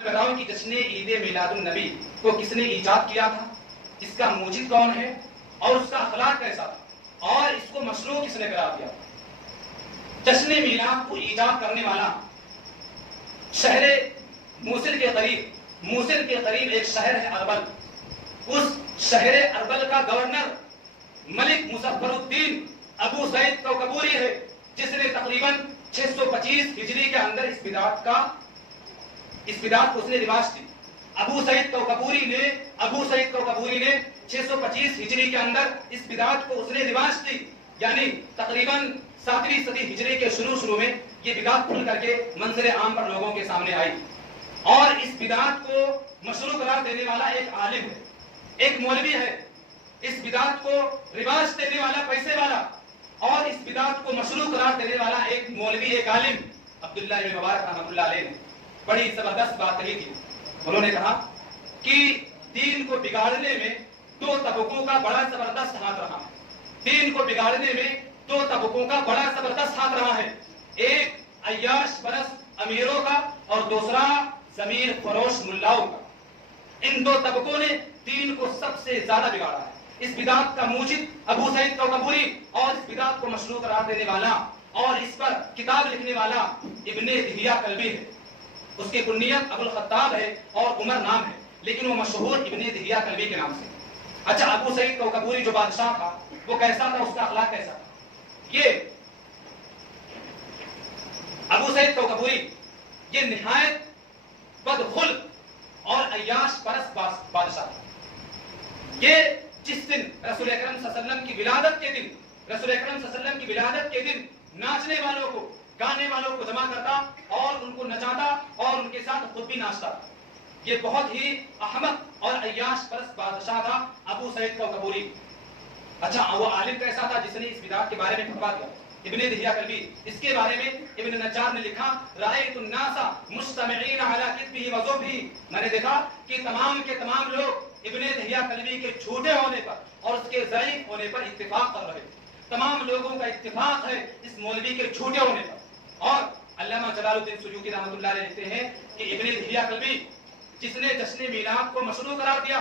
बताओ कि जश्न ईद मिलादुन नबी को किसने ईजाद किया था, इसका मूजिद कौन है और उसका अखलाक कैसा था और इसको मशरू किसने करार दिया। जश्न मिलाद को ईजाद करने वाला शहर मूसिल के करीब एक शहर है अरबल। उस शहर अरबल का गवर्नर मलिक मुजफ्फरुद्दीन अबू सईद कौकबूरी है, जिसने तकरीबन 625 हिजरी के अंदर इस बिदात को उसने रिवाज दी। अबू सईद कौकबूरी ने 625 हिजरी के अंदर इस बिदात को उसने रिवाज दी, यानी तकरीबन 7वीं सदी हिजरी के शुरू में ये बिदात खुल करके मंजर आम पर लोगों के सामने आई। और इस बिदात को मशरू करार देने वाला एक आलिम है, एक मौलवी है, इस बिदात को रिवाज देने वाला, पैसे वाला, और इस बिदात को मशरू करार देने वाला एक मौलवी, एक आलिम अब्दुल्लाह इब्न मुबारक रहमतुल्लाह अलैह ने बड़ी जबरदस्त बात कही थी। उन्होंने कहा कि दीन को बिगाड़ने में दो तबकों का बड़ा जबरदस्त हाथ रहा है। दीन को बिगाड़ने में दो तबकों का बड़ा जबरदस्त हाथ रहा है। एक अय्याश परस्त अमीरों का और दूसरा जमीर फरोश मुल्लाओं का। इन दो तबकों ने दीन को सबसे ज्यादा बिगाड़ा है। इस बिदात का मूजिद अबू सईद कौकबूरी और इस बिदात को मशरू करार देने वाला और इस पर किताब लिखने वाला इब्ने दिहिया कल्बी है। उसकी कुन्नियत अबुल खत्ताब है और उमर नाम है, लेकिन वो मशहूर इब्ने दिहिया कल्बी के नाम से। अच्छा, अबू सईद कौकबूरी जो बादशाह था वो कैसा था, उसका अखलाक कैसा था? ये अबू सईद कौकबूरी ये निहायत बदखुल्क और अय्याश परस्त बादशाह था। ये जिस दिन रसूल अकरम सल्लल्लाहु अलैहि वसल्लम की विलादत के दिन नाचने वालों को, गाने वालों को जमा करता और उनको नचाता और उनके साथ खुद भी नाचता। ये बहुत ही अहमक और अय्याश परस्त बादशाह था अबू सईद कौकबूरी। अच्छा, वो आलिम कैसा था जिसने इस बिदात के बारे में फतवा दिया? इब्ने दिहिया कल्बी। इसके बारे में इब्न नज्जार ने लिखा, रायतुन नासा मुस्तमिईन अला कित्बिही व ज़ुब्ही। मैंने देखा कि तमाम के तमाम लोग इब्ने दिहिया कल्बी के झूठे होने पर और उसके ज़ईफ़ होने पर इत्तिफाक कर रहे। तमाम लोगों का इत्तिफाक है इस मौलवी के झूठे होने पर। और अल्लामा जलालुद्दीन सुयूती रहमतुल्लाह अलैह लिखते हैं कि इब्ने दिहिया कल्बी जिसने जश्न मिलाद को मशरू करार दिया,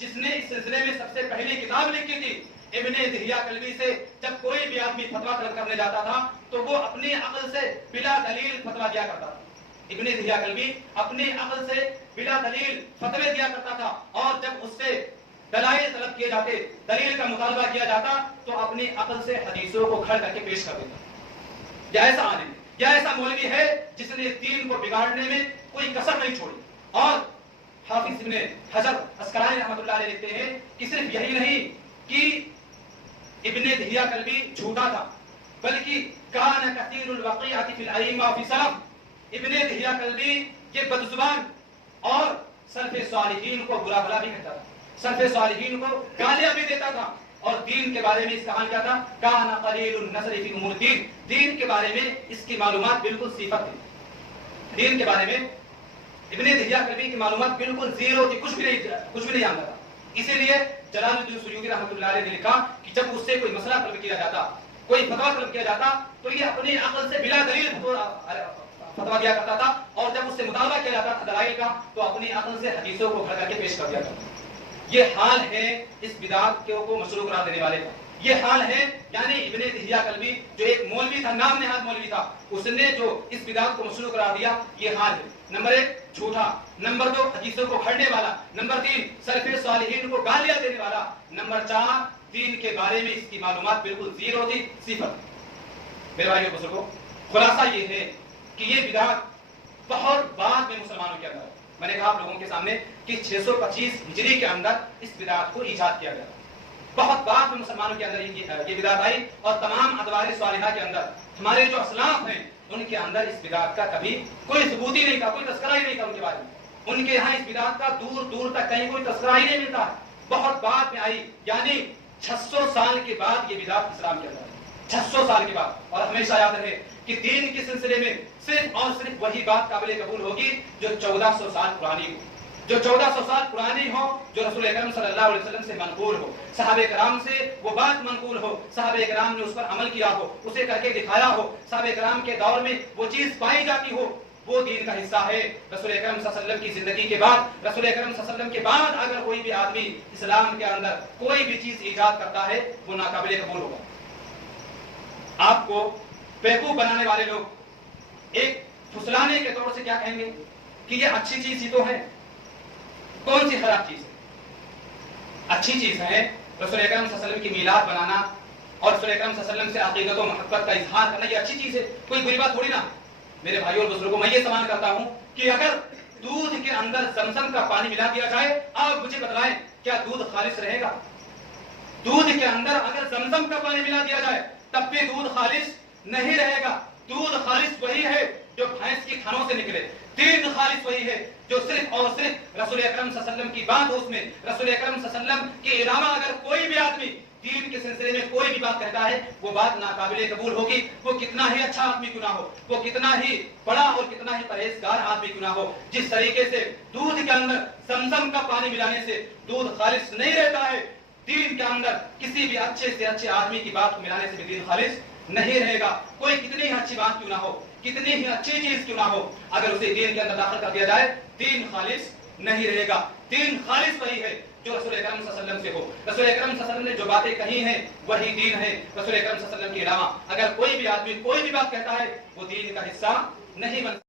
जिसने इस सिलसिले में सबसे पहली किताब लिखी थी, इब्ने दिहिया कल्बी से जब कोई भी आदमी फतवा तलब करने जाता था तो वो अपनी अक्ल से बिला दलील फतवा दिया करता था। इब्ने दिहिया कल्बी अपनी अक्ल से बिला दलील फतवे दिया करता था, और जब उससे दलाइल तलब किए जाते, दलील का मुतालबा किया जाता, तो अपनी अक्ल से हदीसों को खड़ करके पेश कर देता। यह ऐसा आलिम, यह ऐसा मौलवी है जिसने दीन को बिगाड़ने में कोई कसर नहीं छोड़ी। और हाफिज इब्ने हजर अस्कलानी रहमतुल्लाह अलैह लिखते हैं कि सिर्फ यही नहीं कि इब्ने दिहिया कल्बी झूठा था, बल्कि कान कसीरुल वक़ीअति फिल अइम्मा व फिसलाफ। इब्ने दिहिया कल्बी ये बदजुबान और सल्फ़े सालिहीन को बुरा भला भी कहता था, सल्फ़े सालिहीन को गालियां भी देता था। और दीन के बारे में इसका हाल क्या था? कान कलीलुन नज़र फी उमूर दीन। दीन के बारे में इसकी मालूमात बिल्कुल सिफर थी। दीन के बारे में इब्ने दिहिया कल्बी की मालूमात बिल्कुल जीरो थी, कुछ भी नहीं जानता था। इसीलिए जलालुद्दीन सुयूती रहमतुल्लाह अलैह ने लिखा कि जब उससे कोई मसला तलब किया जाता, कोई फतवा तलब किया जाता, तो ये अपनी अक्ल से बिला दलील फतवा दिया करता था, और जब उससे मुतालबा किया जाता था दलाइल का, तो अपनी अक्ल से हदीसों को खड़ करके पेश कर दिया करता। ये हाल है इस बिदात को मशरू करार देने वाले का। ये हाल है, यानी इब्ने दिहिया कल्बी जो एक मौलवी था, नाम नेहाद मौलवी था, उसने जो इस बिदात को मशरू करार दिया, ये हाल है। नंबर 1 झूठा, नंबर 2 हदीसों को खड़ने वाला, नंबर 3 सल्फ़े सालिहीन को गालियां देने वाला, नंबर 4 दीन के बारे में इसकी मालूमात बिल्कुल जीरो थी, सिफर। मेरे भाइयों बुजुर्गों, खुलासा ये है कि ये बिदात बहुत बाद में मुसलमानों के अंदर, मैंने कहा आप लोगों के सामने कि 625 हिजरी के अंदर इस बिदात को ईजाद किया गया। बहुत बाद में मुसलमानों के अंदर ये बिदात आई, और तमाम अदवार सालिहा के अंदर हमारे जो असलाफ हैं उनके अंदर इस बिदात का कभी कोई सबूत ही नहीं था, कोई तस्करा ही नहीं था उनके बारे में। उनके यहाँ इस बिदात का दूर दूर तक कहीं कोई तस्करा ही नहीं मिलता। बहुत बाद में आई, यानी 600 साल के बाद ये बिदात इस्लाम के अंदर, 600 साल के बाद। और हमेशा याद रहे कि दीन के सिलसिले में सिर्फ और सिर्फ वही बात काबिल कबूल होगी जो 1400 साल पुरानी हो, जो 1400 साल पुरानी हो, जो रसूल अकरम सल्लल्लाहु अलैहि वसल्लम से मनकूल हो, सहाबे कराम से वो बात मनकूल हो, सहाबे कराम ने उस पर अमल किया हो, उसे करके दिखाया हो, सहाबे कराम के दौर में वो चीज पाई जाती हो, वो दीन का हिस्सा है। रसूल अकरम सल्लल्लाहु अलैहि वसल्लम की जिंदगी के बाद, रसूल अकरम सल्लल्लाहु अलैहि वसल्लम के बाद अगर कोई भी आदमी इस्लाम के अंदर कोई भी चीज ईजाद करता है वो नाकाबिले कबूल होगा। आपको बेवकूफ बनाने वाले लोग एक फुसलाने के तौर से क्या कहेंगे कि ये अच्छी चीज ही तो है। कौन सी खराब चीज है? अच्छी चीज है रसूल अकरम सल्लल्लाहु अलैहि वसल्लम की मीलाद बनाना और रसूल अकरम सल्लल्लाहु अलैहि वसल्लम से अकीदत और मोहब्बत का इजहार करना, ये अच्छी चीज है, कोई बुरी बात थोड़ी ना। मेरे भाइयों और बुजुर्गों, मैं ये सवाल करता हूं कि अगर दूध के अंदर जमजम का पानी मिला दिया जाए, आप मुझे बतलाएं क्या दूध खालिस रहेगा? दूध के अंदर अगर जमजम का पानी मिला दिया जाए तब भी दूध खालिस नहीं रहेगा। दूध खालिस वही है जो भैंस की थनों से निकले। दीन खालिस वही है जो सिर्फ और सिर्फ रसूल अकरम सल्लल्लाहु अलैहि वसल्लम की बात हो, उसमें रसूल अकरम सल्लल्लाहु अलैहि वसल्लम के अलावा अगर कोई भी आदमी दीन के सिलसिले में कोई भी बात कहता है वो बात नाकाबिले कबूल होगी। वो कितना ही अच्छा आदमी क्यों ना हो, वो कितना ही बड़ा और कितना ही परहेजगार आदमी क्यों ना हो। जिस तरीके से दूध के अंदर जमजम का पानी मिलाने से दूध खालिस नहीं रहता है, दीन के अंदर किसी भी अच्छे से अच्छे आदमी की बात को मिलाने से भी दीन खालिस नहीं रहेगा। कोई कितनी ही अच्छी बात क्यों ना हो, कितनी ही अच्छी चीज क्यों ना हो, अगर उसे दीन के अंदर दाखिल कर दिया जाए दीन खालिस नहीं रहेगा। दीन खालिस वही है जो रसूल अकरम सल्लल्लाहु अलैहि वसल्लम से हो। रसूल अकरम सल्लल्लाहु अलैहि वसल्लम ने जो बातें कही हैं वही दीन है। रसूल अकरम सल्लल्लाहु अलैहि वसल्लम के अलावा अगर कोई भी आदमी कोई भी बात कहता है वो दीन का हिस्सा नहीं बन